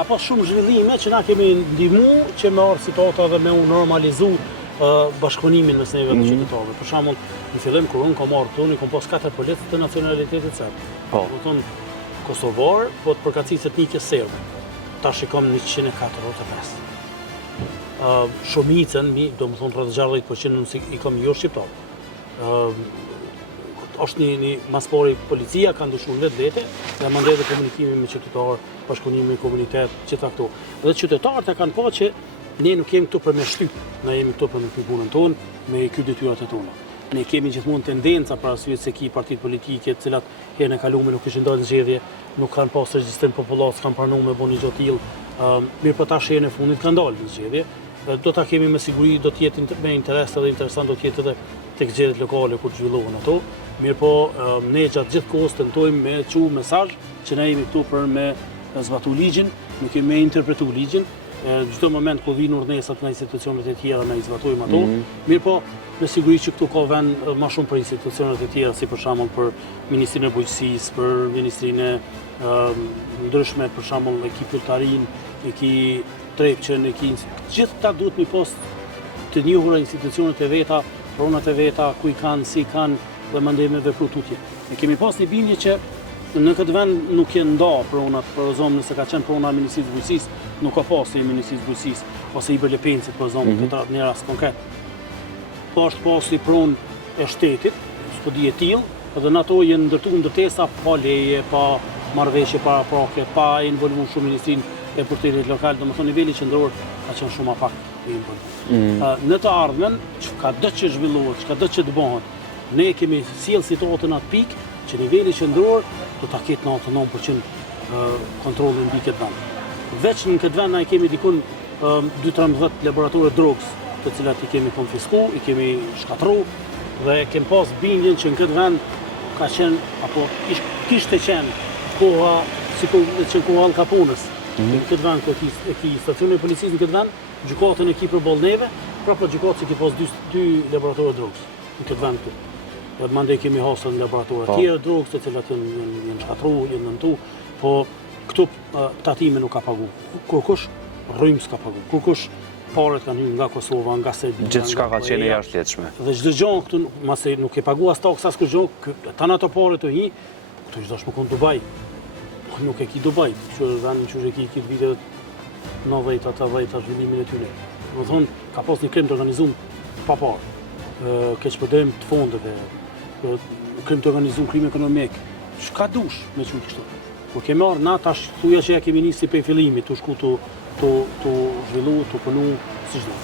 Apo shumë zhvillime që na kemi ndihmu që me orë situata dhe me u normalizu bashkëpunimin mes neve dhe qytetarëve. Për shembull, në fillim kur unë kam marrë tonë, kam pas 4 polic të nacionalitetit serb. Po. Do të thonë kosovar, po të përkatësisë etnike serbe. Tash i kam 145. Shumicën, do të thonë rreth 60% i kam jo shqiptar. Është një maspori policia ka ndryshuar vetë dhe mandej dhe komunikimi me qytetarë, bashkëpunimi me komunitet, gjitha këto. Dhe qytetarët e kanë pa që ne nuk jemi këtu për me shtyp, ne jemi këtu për me kry punën tonë, me kry detyrat e tona. Ne kemi gjithmonë tendenca për arsye se ki partitë politike, të cilat herën e kaluar nuk kishin dalë në zgjedhje, nuk kanë pas regjistrim popullar, s'kan pranuar me bëni gjë të tillë. Mirë po tash herën e fundit kanë dalë në zgjedhje. Do ta kemi me siguri, do të jetë me interes dhe interesant do të jetë edhe tek zgjedhjet lokale kur zhvillohen ato. Mirë po, ne gjatë gjithë kohës tentojmë me çu mesazh që ne jemi këtu për me zbatu ligjin, me kemi me interpretu ligjin. Çdo moment ku vinë urdhënesat nga institucionet e tjera ne i zbatojmë ato. Mirë po, me siguri që këtu ka vend më shumë për institucionet e tjera, si për shembull për Ministrinë e Bujqësisë, për Ministrinë ndryshme, për shembull ekip Pylltarin, ekip Trepçën, gjithë ta duhet mi pas të njohura institucionet e veta, pronat e veta, ku i kanë, si kanë dhe mandej me vepru tutje. Ne kemi pas një bindje që në këtë vend nuk janë nda pronat, për zonë nëse ka qenë prona e Ministrisë Bujqësisë, nuk ka pas e Ministrisë Bujqësisë, ose i Belepencit për zonë këtë një rast konkret. Po është pas i pronë e shtetit, s'po di e tillë, edhe në ato janë ndërtuar ndërtesa pa leje, pa marrëveshje para prake, pa involvu shumë Ministrinë e Përtirit Lokal, domethënë niveli qendror ka qenë shumë pak i involvuar. Në të ardhmen, çka që zhvillohet, çka që të bëhet, ne kemi sjell situatën atë pikë që niveli qendror do ta ketë 99% kontrollin mbi këtë vend. Veç në këtë vend na i kemi dikun 12-13 laboratore drogës, të cilat i kemi konfisku, i kemi shkatru dhe kemi pas bindjen që në këtë vend ka qenë apo kishte qenë koha sikur që koha Al Caponës. Në këtë vend e ki stacioni e policisë në këtë vend, gjykatën e ki përballë neve, prapë gjykatë që ki pas 2 laboratore drogës në këtë vend këtu. Mandej kemi hasur në laboratore të tjera drogës, të cilat janë shkatru, janë nëntu, po këtu tatime nuk ka pagu. Kurkush rrym s'ka pagu. Kurkush paret kanë hyrë nga Kosova, nga Serbia. Gjithçka ka qenë e jashtëligjshme. Dhe çdo gjë këtu, mase nuk e pagu as taks as kurrë, tan ato parë të hi, këtu është dashmë kon Dubai. Nuk e ki Dubai, që vend që e ki këtë vite 90-80 zhvillimin e tyre. Do thonë, ka pas një krim të organizuar pa parë. Keqpërdrim të fondeve, krim të organizuar, krim ekonomik. Çka dush me çu kështu. Kur kemi marrë na tash thuja që ja kemi nisi prej fillimit, tu shku tu zhvillu, tu punu si çdo.